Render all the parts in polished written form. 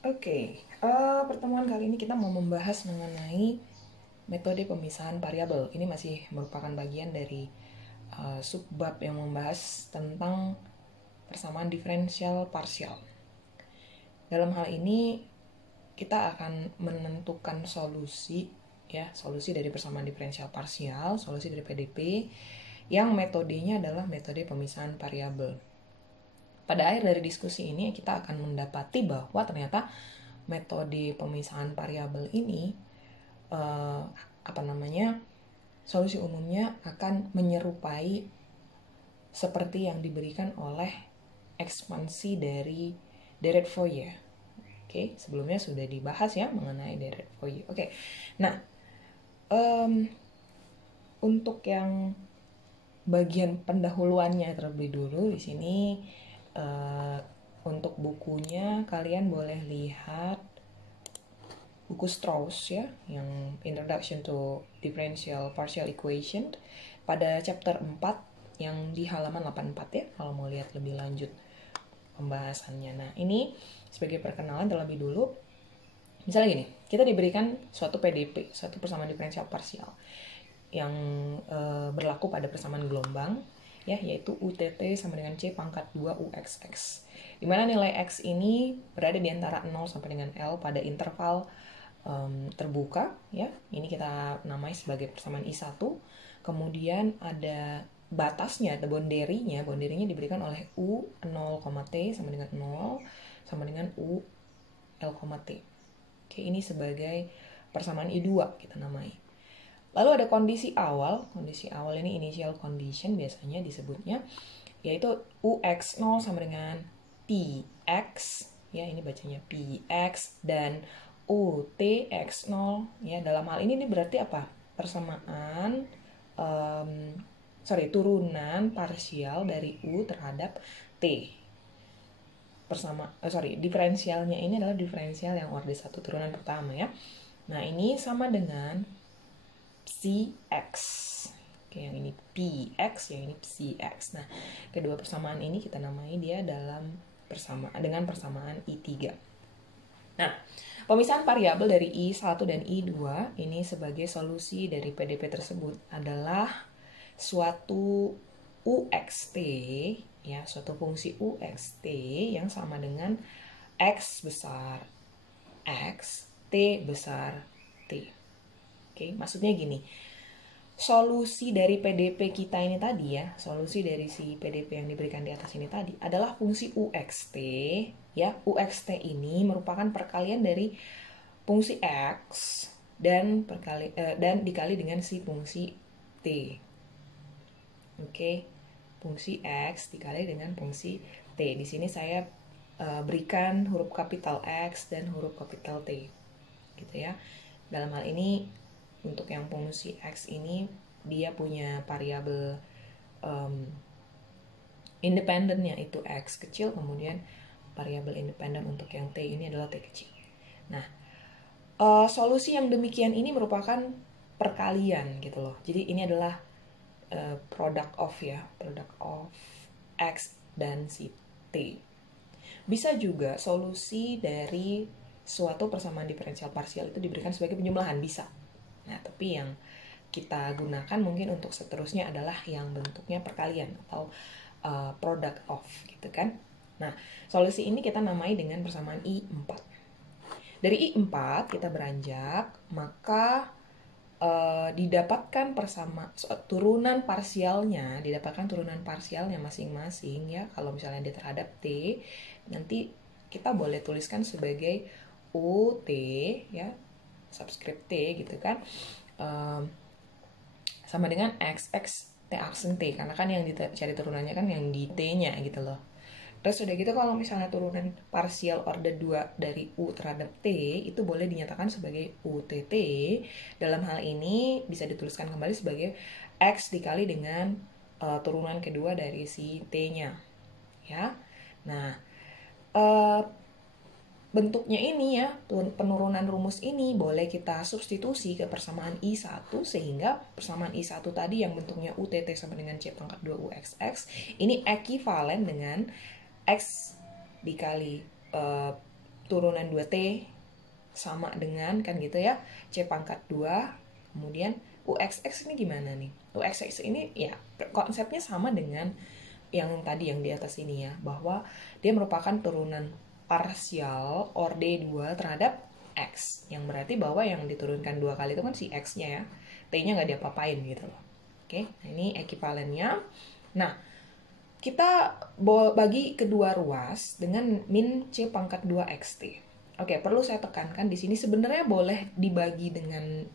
Oke, pertemuan kali ini kita mau membahas mengenai metode pemisahan variabel. Ini masih merupakan bagian dari subbab yang membahas tentang persamaan diferensial parsial. Dalam hal ini kita akan menentukan solusi, ya, solusi dari persamaan diferensial parsial, solusi dari PDP yang metodenya adalah metode pemisahan variabel. Pada akhir dari diskusi ini kita akan mendapati bahwa ternyata metode pemisahan variabel ini solusi umumnya akan menyerupai seperti yang diberikan oleh ekspansi dari Dirac-Fourier. Oke, sebelumnya sudah dibahas ya mengenai Dirac-Fourier. Oke, nah untuk yang bagian pendahuluannya terlebih dulu di sini untuk bukunya kalian boleh lihat buku Strauss ya, yang Introduction to Differential Partial Equation pada chapter 4 yang di halaman 84 ya, kalau mau lihat lebih lanjut pembahasannya. Nah, ini sebagai perkenalan terlebih dulu. Misalnya gini, kita diberikan suatu PDP, suatu persamaan diferensial parsial yang berlaku pada persamaan gelombang ya, yaitu UTT sama dengan C pangkat 2 UXX. Di mana nilai X ini berada di antara 0 sampai dengan L pada interval terbuka ya. Ini kita namai sebagai persamaan I1. Kemudian ada batasnya, boundary-nya diberikan oleh U 0, T sama dengan 0 sama dengan U L, T. Oke, ini sebagai persamaan I2 kita namai. Lalu ada kondisi awal ini initial condition biasanya disebutnya, yaitu UX0 sama dengan PX, ya ini bacanya PX, dan UTX0, ya dalam hal ini berarti apa? Persamaan, turunan parsial dari U terhadap T. Diferensialnya ini adalah diferensial yang order 1 turunan pertama ya. Nah, ini sama dengan CX. Oke, yang ini PX, yang ini CX. Nah, kedua persamaan ini kita namai dia dengan persamaan I3. Nah, pemisahan variabel dari I1 dan I2 ini sebagai solusi dari PDP tersebut adalah suatu UXT, ya, suatu fungsi UXT yang sama dengan X besar X, T besar T. Oke, maksudnya gini, solusi dari PDP kita ini tadi ya, solusi dari si PDP yang diberikan di atas ini tadi adalah fungsi UXT ya. UXT ini merupakan perkalian dari fungsi X dan dikali dengan si fungsi T. Oke, fungsi X dikali dengan fungsi T. Di sini saya berikan huruf kapital X dan huruf kapital T gitu ya. Dalam hal ini untuk yang fungsi X ini dia punya variabel independennya itu X kecil, kemudian variabel independen untuk yang T ini adalah T kecil. Nah, solusi yang demikian ini merupakan perkalian gitu loh. Jadi ini adalah product of X dan si T. Bisa juga solusi dari suatu persamaan diferensial parsial itu diberikan sebagai penjumlahan, bisa. Nah, tapi yang kita gunakan mungkin untuk seterusnya adalah yang bentuknya perkalian atau product of gitu kan. Nah, solusi ini kita namai dengan persamaan I4. Dari I4 kita beranjak, maka didapatkan turunan parsialnya masing-masing ya. Kalau misalnya dia terhadap T, nanti kita boleh tuliskan sebagai UT ya, subscript T gitu kan, sama dengan XX T aksen T, karena kan yang dicari turunannya kan yang di T-nya gitu loh. Terus udah gitu kalau misalnya turunan parsial order 2 dari U terhadap T itu boleh dinyatakan sebagai UTT. Dalam hal ini bisa dituliskan kembali sebagai X dikali dengan turunan kedua dari si T-nya. Ya. Nah, bentuknya ini ya, penurunan rumus ini boleh kita substitusi ke persamaan I1 sehingga persamaan I1 tadi yang bentuknya UTT sama dengan C pangkat 2 UXX ini ekivalen dengan X dikali turunan 2T sama dengan kan gitu ya, C pangkat 2, kemudian UXX ini gimana nih? UXX ini ya konsepnya sama dengan yang tadi yang di atas ini ya, bahwa dia merupakan turunan parsial orde 2 terhadap X, yang berarti bahwa yang diturunkan 2 kali itu kan si X-nya ya, T-nya nggak diapa-apain gitu loh. Oke, nah ini ekivalennya. Nah, kita bagi kedua ruas dengan min C pangkat 2 XT. Oke, perlu saya tekankan di sini sebenarnya boleh dibagi dengan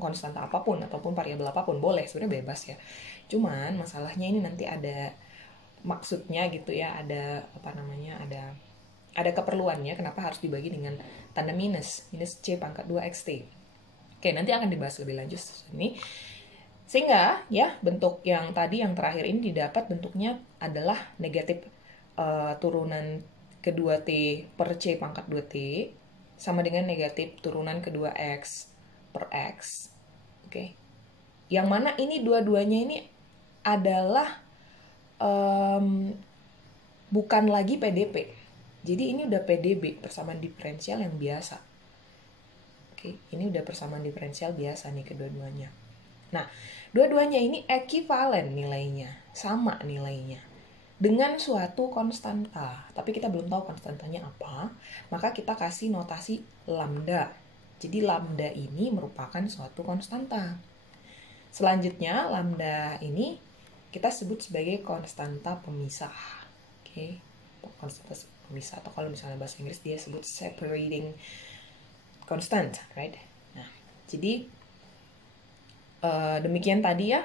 konstanta apapun ataupun variabel apapun, boleh, sebenarnya bebas ya. Cuman masalahnya ini nanti ada maksudnya gitu ya, ada apa namanya, ada keperluannya kenapa harus dibagi dengan tanda minus C pangkat 2 XT. Oke, nanti akan dibahas lebih lanjut ini. Sehingga ya bentuk yang tadi yang terakhir ini didapat bentuknya adalah negatif turunan kedua T per C pangkat 2T sama dengan negatif turunan kedua X per X. Oke. Yang mana ini dua-duanya ini adalah bukan lagi PDP. Jadi ini udah PDB, persamaan diferensial yang biasa. Oke, ini udah persamaan diferensial biasa nih kedua-duanya. Nah, dua-duanya ini ekivalen nilainya, sama nilainya dengan suatu konstanta. Tapi kita belum tahu konstantanya apa, maka kita kasih notasi lambda. Jadi lambda ini merupakan suatu konstanta. Selanjutnya, lambda ini kita sebut sebagai konstanta pemisah. Oke, konstanta pemisah, atau kalau misalnya bahasa Inggris dia sebut separating constant, right? Nah, jadi demikian tadi ya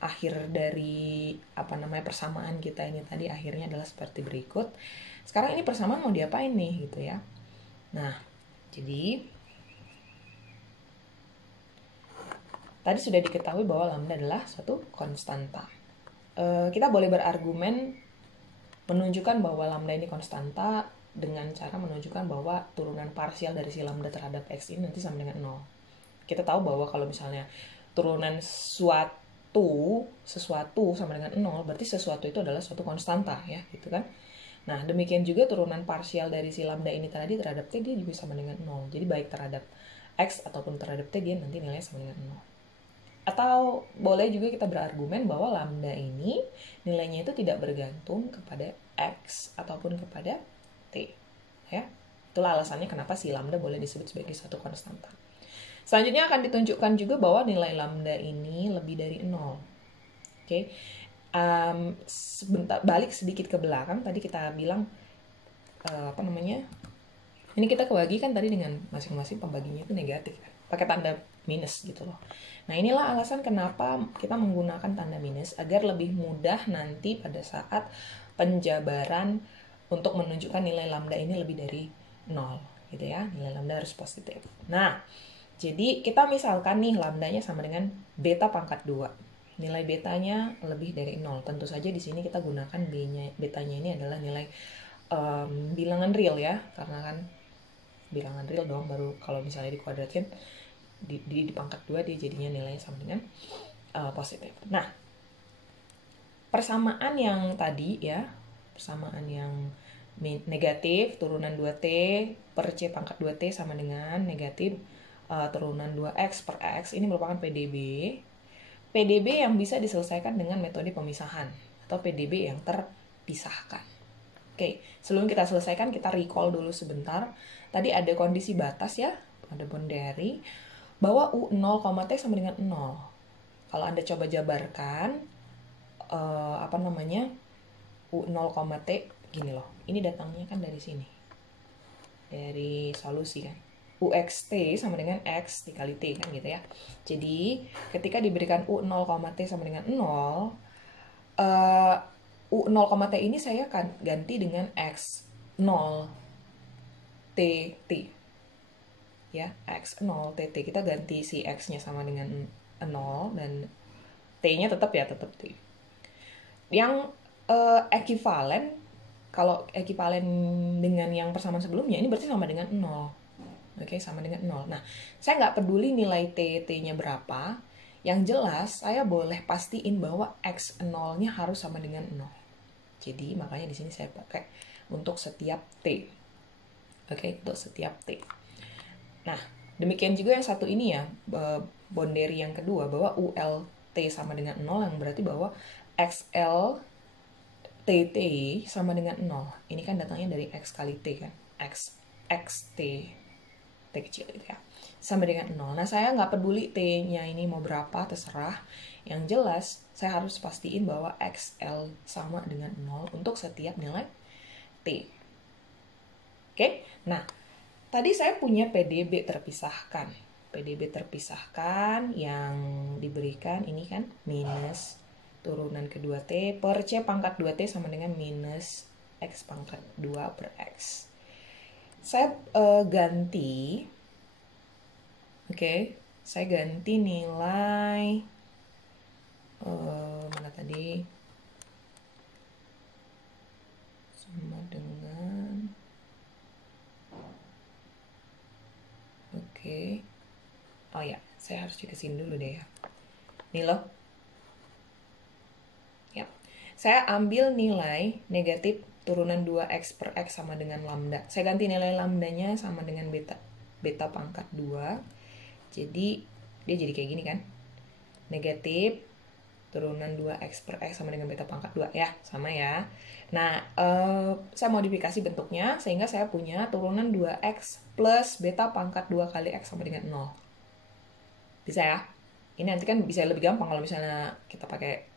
akhir dari persamaan kita ini tadi akhirnya adalah seperti berikut. Sekarang ini persamaan mau diapain nih gitu ya. Nah, jadi tadi sudah diketahui bahwa lambda adalah suatu konstanta. Kita boleh berargumen menunjukkan bahwa lambda ini konstanta dengan cara menunjukkan bahwa turunan parsial dari si lambda terhadap X ini nanti sama dengan 0. Kita tahu bahwa kalau misalnya turunan sesuatu sama dengan 0, berarti sesuatu itu adalah suatu konstanta ya, gitu kan. Nah, demikian juga turunan parsial dari si lambda ini tadi terhadap T dia juga sama dengan 0. Jadi baik terhadap X ataupun terhadap T dia nanti nilainya sama dengan 0. Atau boleh juga kita berargumen bahwa lambda ini nilainya itu tidak bergantung kepada X ataupun kepada T. Ya, itulah alasannya kenapa si lambda boleh disebut sebagai suatu konstanta. Selanjutnya akan ditunjukkan juga bahwa nilai lambda ini lebih dari 0. Oke. Sebentar, balik sedikit ke belakang, tadi kita bilang ini kita kebagi kan tadi dengan masing-masing pembaginya itu negatif kan, pakai tanda minus gitu loh. Nah, inilah alasan kenapa kita menggunakan tanda minus agar lebih mudah nanti pada saat penjabaran untuk menunjukkan nilai lambda ini lebih dari 0 gitu ya. Nilai lambda harus positif. Nah, jadi kita misalkan nih lambdanya sama dengan beta pangkat 2. Nilai betanya lebih dari 0. Tentu saja di sini kita gunakan betanya ini adalah nilai bilangan real ya. Karena kan bilangan real dong, baru kalau misalnya dikuadratin di pangkat 2 dia jadinya nilainya sama dengan positif. Nah, persamaan yang tadi ya, persamaan yang negatif turunan 2T per C pangkat 2T sama dengan negatif turunan 2X per X ini merupakan PDB. PDB yang bisa diselesaikan dengan metode pemisahan atau PDB yang terpisahkan. Oke, sebelum kita selesaikan kita recall dulu sebentar. Tadi ada kondisi batas ya, ada boundary bahwa U0, T sama dengan 0. Kalau Anda coba jabarkan U0, T gini loh. Ini datangnya kan dari sini. Dari solusi kan. UXT sama dengan X dikali T kan gitu ya. Jadi ketika diberikan U0, T sama dengan 0, U0, T ini saya akan ganti dengan X0 TT ya, X0 TT. Kita ganti si X-nya sama dengan 0 dan T-nya tetap T. Yang ekivalen, kalau ekivalen dengan yang persamaan sebelumnya ini berarti sama dengan 0. Oke, sama dengan 0. Nah, saya nggak peduli nilai T-nya berapa. Yang jelas, saya boleh pastiin bahwa X0-nya harus sama dengan 0. Jadi makanya di sini saya pakai untuk setiap T. Oke, untuk setiap T. Nah, demikian juga yang satu ini ya, boundary yang kedua, bahwa ULT sama dengan 0, yang berarti bahwa XL TT sama dengan 0. Ini kan datangnya dari X kali T kan, XT, T kecil itu ya, sama dengan 0. Nah, saya nggak peduli T-nya ini mau berapa, terserah. Yang jelas, saya harus pastiin bahwa XL sama dengan 0 untuk setiap nilai T. Oke, nah, tadi saya punya PDB terpisahkan. PDB terpisahkan yang diberikan ini kan minus turunan kedua T per C pangkat 2T sama dengan minus X pangkat 2 per X. Saya ganti, saya ganti nilai, mana tadi, sama dengan, oh ya, saya harus cek ke sini dulu deh ya. Nih loh. Ya. Saya ambil nilai negatif turunan 2x per x sama dengan lambda. Saya ganti nilai lambdanya sama dengan beta pangkat 2. Jadi, dia jadi kayak gini kan. Negatif turunan 2x per x sama dengan beta pangkat 2. Ya, sama ya. Nah, saya modifikasi bentuknya sehingga saya punya turunan 2x plus beta pangkat 2 kali x sama dengan 0. Bisa ya? Ini nanti kan bisa lebih gampang kalau misalnya kita pakai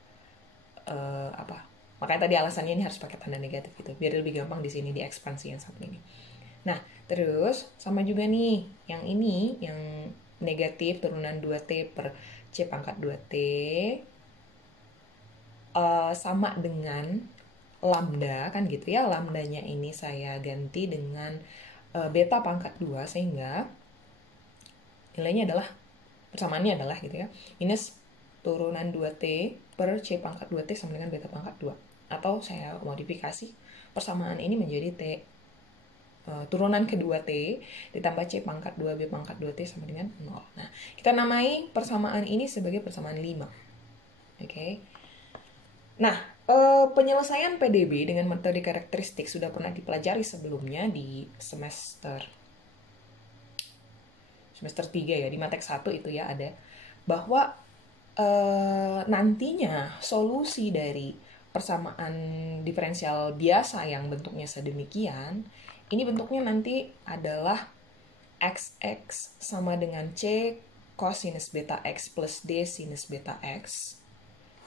makanya tadi alasannya ini harus pakai tanda negatif gitu, biar lebih gampang di sini di ekspansi yang satu ini. Nah, terus sama juga nih, yang ini yang negatif turunan 2T per C pangkat 2T sama dengan lambda kan gitu ya. Lambdanya ini saya ganti dengan beta pangkat 2 sehingga nilainya adalah, persamaannya adalah gitu ya, minus turunan 2T per C pangkat 2T sama dengan beta pangkat 2. Atau saya modifikasi persamaan ini menjadi T turunan kedua T ditambah C pangkat 2B pangkat 2T sama dengan 0. Nah, kita namai persamaan ini sebagai persamaan 5. Oke. Nah, penyelesaian PDB dengan metode karakteristik sudah pernah dipelajari sebelumnya di semester 3 ya, di Matek 1 itu ya ada, bahwa nantinya solusi dari persamaan diferensial biasa yang bentuknya sedemikian, ini bentuknya nanti adalah XX sama dengan C cosinus beta X plus D sinus beta X.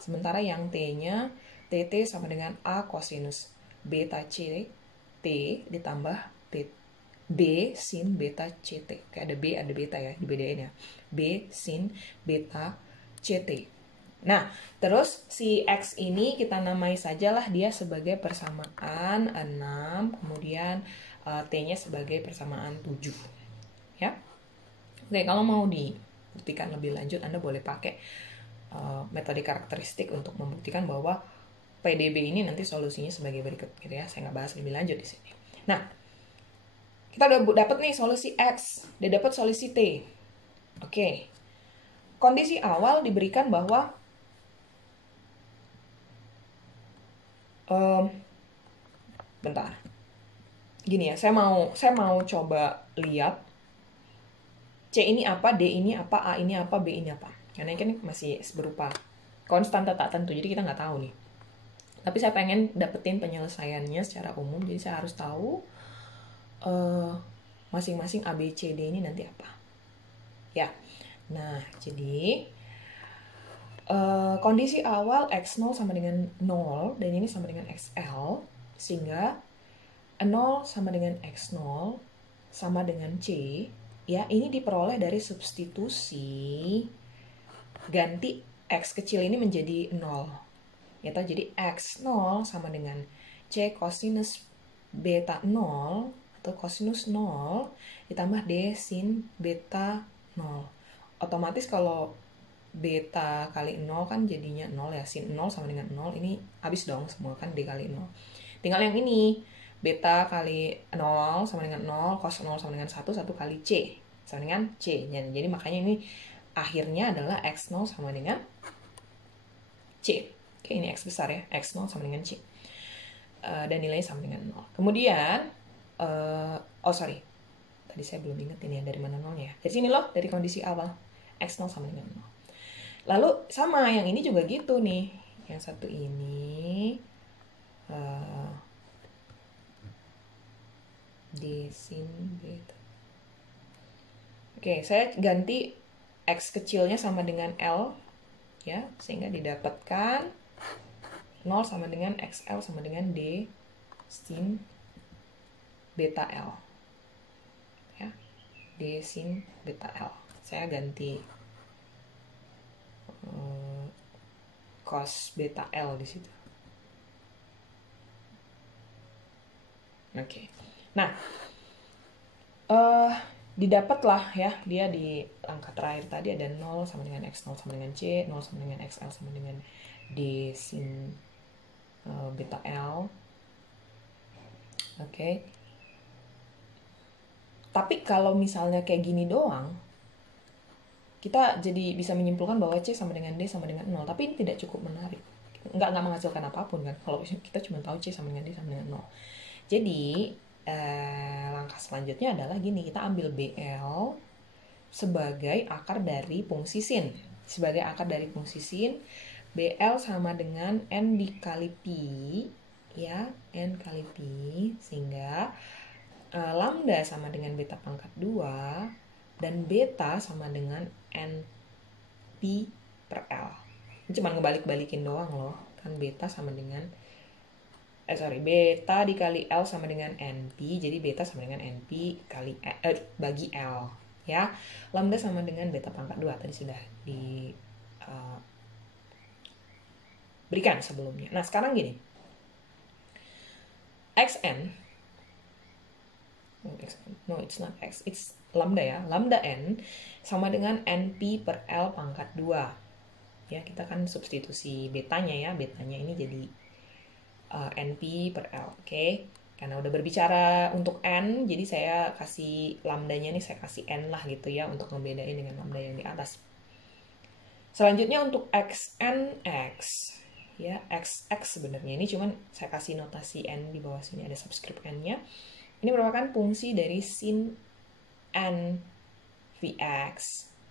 Sementara yang T-nya TT sama dengan A cosinus beta C T ditambah B sin beta CT. Kayak ada B, ada beta ya, dibedain ya. B sin beta CT. Nah, terus si X ini kita namai sajalah dia sebagai persamaan 6, kemudian T-nya sebagai persamaan 7. Ya. Oke, kalau mau dibuktikan lebih lanjut, Anda boleh pakai metode karakteristik untuk membuktikan bahwa PDB ini nanti solusinya sebagai berikut gitu ya. Saya nggak bahas lebih lanjut di sini. Nah, kita udah dapat nih solusi X, udah dapat solusi T. Oke. Kondisi awal diberikan bahwa bentar. Gini ya, saya mau coba lihat C ini apa, D ini apa, A ini apa, B ini apa. Karena ini kan masih berupa konstan tak tentu, jadi kita nggak tahu nih. Tapi saya pengen dapetin penyelesaiannya secara umum, jadi saya harus tahu masing-masing A, B, C, D ini nanti apa. Ya, nah jadi kondisi awal X0 sama dengan 0 dan ini sama dengan XL, sehingga 0 sama dengan X0 sama dengan C, ya ini diperoleh dari substitusi ganti X kecil ini menjadi 0. Ya, jadi X0 sama dengan C cosinus beta 0 atau cosinus 0 ditambah D sin beta 0. Otomatis kalau beta kali 0 kan jadinya 0 ya, sin 0 sama dengan 0, ini habis dong semua kan D kali 0. Tinggal yang ini, beta kali 0 sama dengan 0, cos 0 sama dengan 1, 1 kali C sama dengan C. Jadi makanya ini akhirnya adalah X0 sama dengan C. Oke, ini X besar ya, X0 sama dengan C. dan nilainya sama dengan 0. Kemudian, tadi saya belum ingat ini ya, dari mana nolnya ya. Dari sini loh, dari kondisi awal, x0 sama dengan 0. Lalu sama, yang ini juga gitu nih. Yang satu ini, D sin beta. Oke, saya ganti x kecilnya sama dengan L, ya, sehingga didapatkan 0 sama dengan XL sama dengan D sin beta L. Ya, D sin beta L. Saya ganti cos beta L di situ. Oke. Nah, didapatlah ya, dia di angka terakhir tadi ada 0 sama dengan X0 sama dengan C, 0 sama dengan XL sama dengan D sin beta L. Oke. Tapi kalau misalnya kayak gini doang, kita jadi bisa menyimpulkan bahwa C sama dengan D sama dengan 0, tapi ini tidak cukup menarik. Nggak menghasilkan apapun kan, kalau kita cuma tahu C sama dengan D sama dengan 0. Jadi, langkah selanjutnya adalah gini, kita ambil BL sebagai akar dari fungsi sin. Sebagai akar dari fungsi sin, BL sama dengan N dikali Pi, ya, N kali Pi, sehingga lambda sama dengan beta pangkat 2, dan beta sama dengan N Pi per L. Ini cuma ngebalik-balikin doang loh, kan beta sama dengan beta dikali L sama dengan NP, jadi beta sama dengan NP kali bagi L, ya. Lambda sama dengan beta pangkat 2, tadi sudah diberikan sebelumnya. Nah, sekarang gini. Xn, no, it's not X, it's lambda ya. Lambda N sama dengan NP per L pangkat 2. Ya, kita kan substitusi betanya ya. Betanya ini jadi NP per L, oke? Karena udah berbicara untuk N, jadi saya kasih lambdanya nih, saya kasih N lah gitu ya, untuk membedain dengan lambda yang di atas. Selanjutnya untuk XNX, ya, XX sebenarnya ini cuman saya kasih notasi N di bawah sini, ada subscript N-nya. Ini merupakan fungsi dari sin N Vx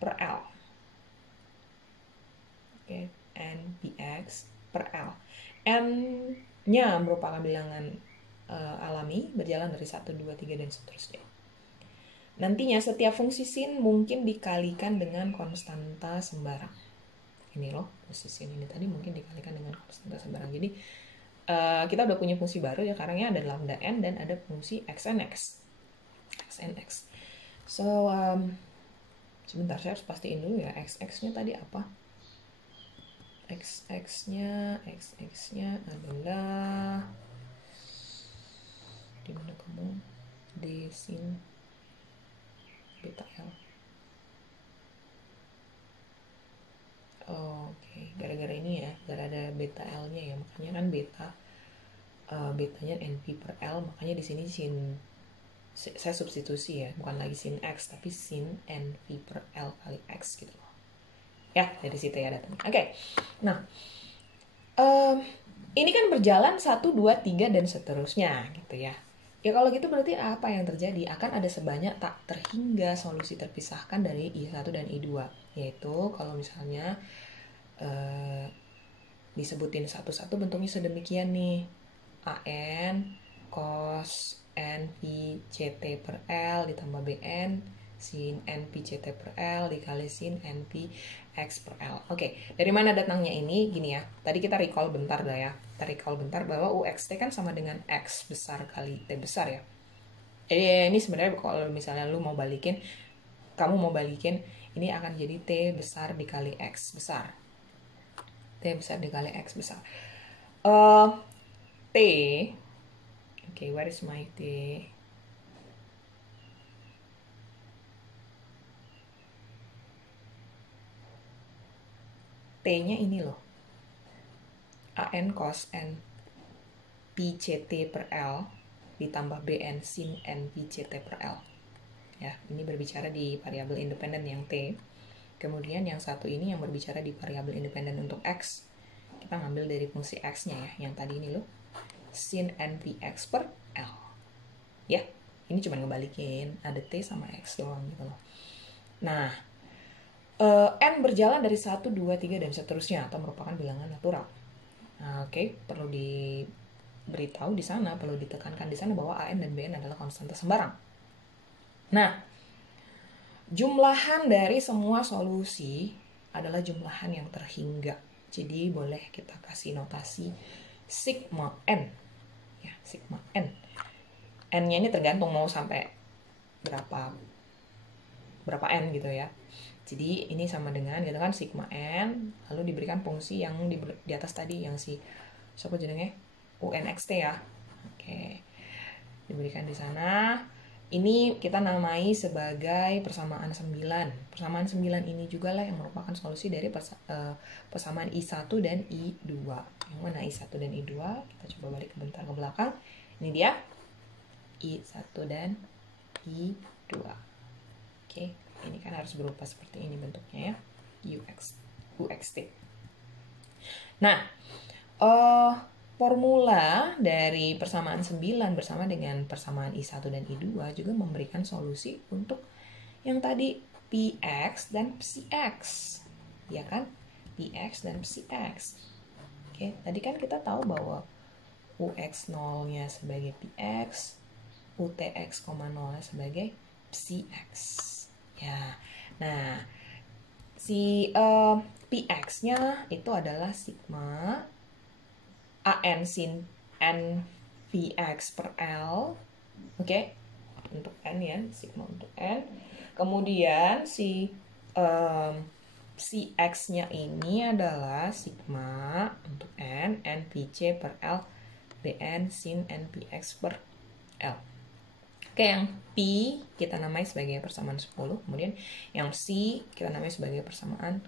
per L. Oke, N Vx per L. N-nya merupakan bilangan alami, berjalan dari 1, 2, 3, dan seterusnya. Nantinya setiap fungsi sin mungkin dikalikan dengan konstanta sembarang. Ini loh, fungsi sin ini tadi mungkin dikalikan dengan konstanta sembarang. Jadi, kita udah punya fungsi baru ya, karena ada lambda N dan ada fungsi XNX. XNX. So, sebentar, saya harus pastiin dulu ya, XX-nya tadi apa? XX-nya adalah, di mana kamu? D sin beta L. Oke, gara-gara ini ya, gara ada beta L-nya ya, makanya kan betanya NP per L, makanya di sini sin, saya substitusi ya, bukan lagi sin X, tapi sin NP per L kali X gitu loh. Ya, dari situ ya datanya. Oke. Nah, ini kan berjalan 1, 2, 3, dan seterusnya gitu ya. Ya kalau gitu berarti apa yang terjadi? Akan ada sebanyak tak terhingga solusi terpisahkan dari I1 dan I2. Yaitu kalau misalnya disebutin satu-satu bentuknya sedemikian nih. AN cos NP CT per L ditambah BN sin NP CT per L dikali sin NP X per L. Oke, dari mana datangnya ini? Gini ya, tadi kita recall bentar dah ya. Kita recall bentar bahwa UXT kan sama dengan X besar kali T besar ya. Jadi ini sebenarnya kalau misalnya kamu mau balikin, ini akan jadi T besar dikali X besar. T besar dikali X besar. T, oke, where is my T? T-nya ini loh. AN cos N PCT per L ditambah BN sin N PCT per L. Ya, ini berbicara di variabel independen yang T. Kemudian yang satu ini yang berbicara di variabel independen untuk X. Kita ngambil dari fungsi X-nya ya, yang tadi ini loh. sin NPX per L. Ya, ini cuma ngebalikin, ada T sama X doang gitu loh. Nah, N berjalan dari 1, 2, 3, dan seterusnya, atau merupakan bilangan natural. Nah, oke, perlu diberitahu di sana, perlu ditekankan di sana bahwa AN dan BN adalah konstanta sembarang. Nah, jumlahan dari semua solusi adalah jumlahan yang terhingga. Jadi boleh kita kasih notasi sigma N. Ya, sigma N. N-nya ini tergantung mau sampai berapa N gitu ya. Jadi ini sama dengan gitu kan sigma N, lalu diberikan fungsi yang di atas tadi, yang siapa jenenge? UNXT ya. Oke. Diberikan di sana. Ini kita namai sebagai persamaan 9. Persamaan 9 ini juga lah yang merupakan solusi dari persamaan I1 dan I2. Yang mana I1 dan I2? Kita coba balik bentar ke belakang. Ini dia. I1 dan I2. Oke, ini kan harus berupa seperti ini bentuknya ya. UXT. Nah, formula dari persamaan 9 bersama dengan persamaan I1 dan I2 juga memberikan solusi untuk yang tadi PX dan PCX. Ya kan? PX dan PCX. Oke, tadi kan kita tahu bahwa UX0-nya sebagai PX, UTX, 0-nya sebagai PCX. Ya. Nah, si PX-nya itu adalah sigma AN sin N PX per L. Oke, untuk N ya, sigma untuk N. Kemudian si X-nya ini adalah sigma untuk N NPC per L BN sin NPX per L. Oke, yang P kita namai sebagai persamaan 10, kemudian yang C kita namai sebagai persamaan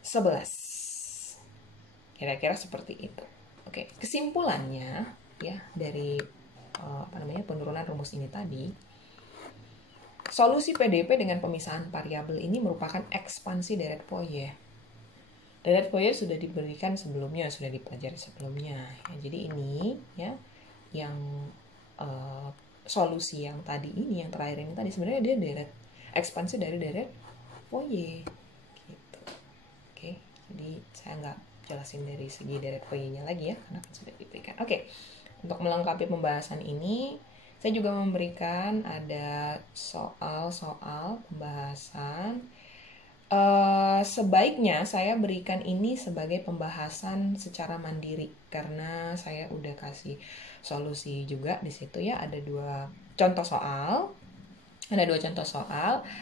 11. Kira-kira seperti itu. Oke, kesimpulannya ya dari penurunan rumus ini tadi, solusi PDP dengan pemisahan variabel ini merupakan ekspansi Deret Fourier. Deret Fourier sudah diberikan sebelumnya, sudah dipelajari sebelumnya. Ya, jadi ini ya yang solusi yang tadi ini, yang terakhir ini tadi sebenarnya dia ekspansi dari Deret Fourier. Gitu. Oke, jadi saya nggak jelasin dari segi Deret Fourier-nya lagi ya, karena kan sudah diberikan. Oke, untuk melengkapi pembahasan ini, saya juga memberikan ada soal-soal pembahasan. Sebaiknya saya berikan ini sebagai pembahasan secara mandiri, karena saya udah kasih solusi juga di situ ya. Ada dua contoh soal,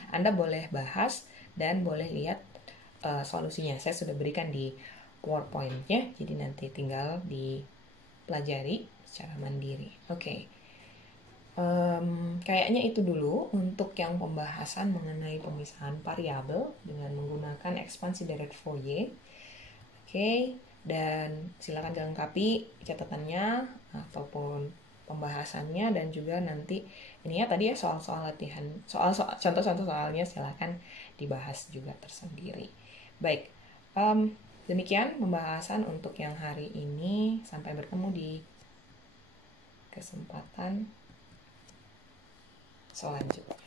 Anda boleh bahas dan boleh lihat solusinya. Saya sudah berikan di PowerPoint-nya, jadi nanti tinggal dipelajari secara mandiri. Oke. Kayaknya itu dulu untuk yang pembahasan mengenai pemisahan variabel dengan menggunakan ekspansi Deret Fourier. Oke, dan silakan dilengkapi catatannya ataupun pembahasannya, dan juga nanti ini ya tadi ya soal-soal latihan, contoh-contoh soalnya silakan dibahas juga tersendiri. Baik. Demikian pembahasan untuk yang hari ini. Sampai bertemu di kesempatan selanjutnya.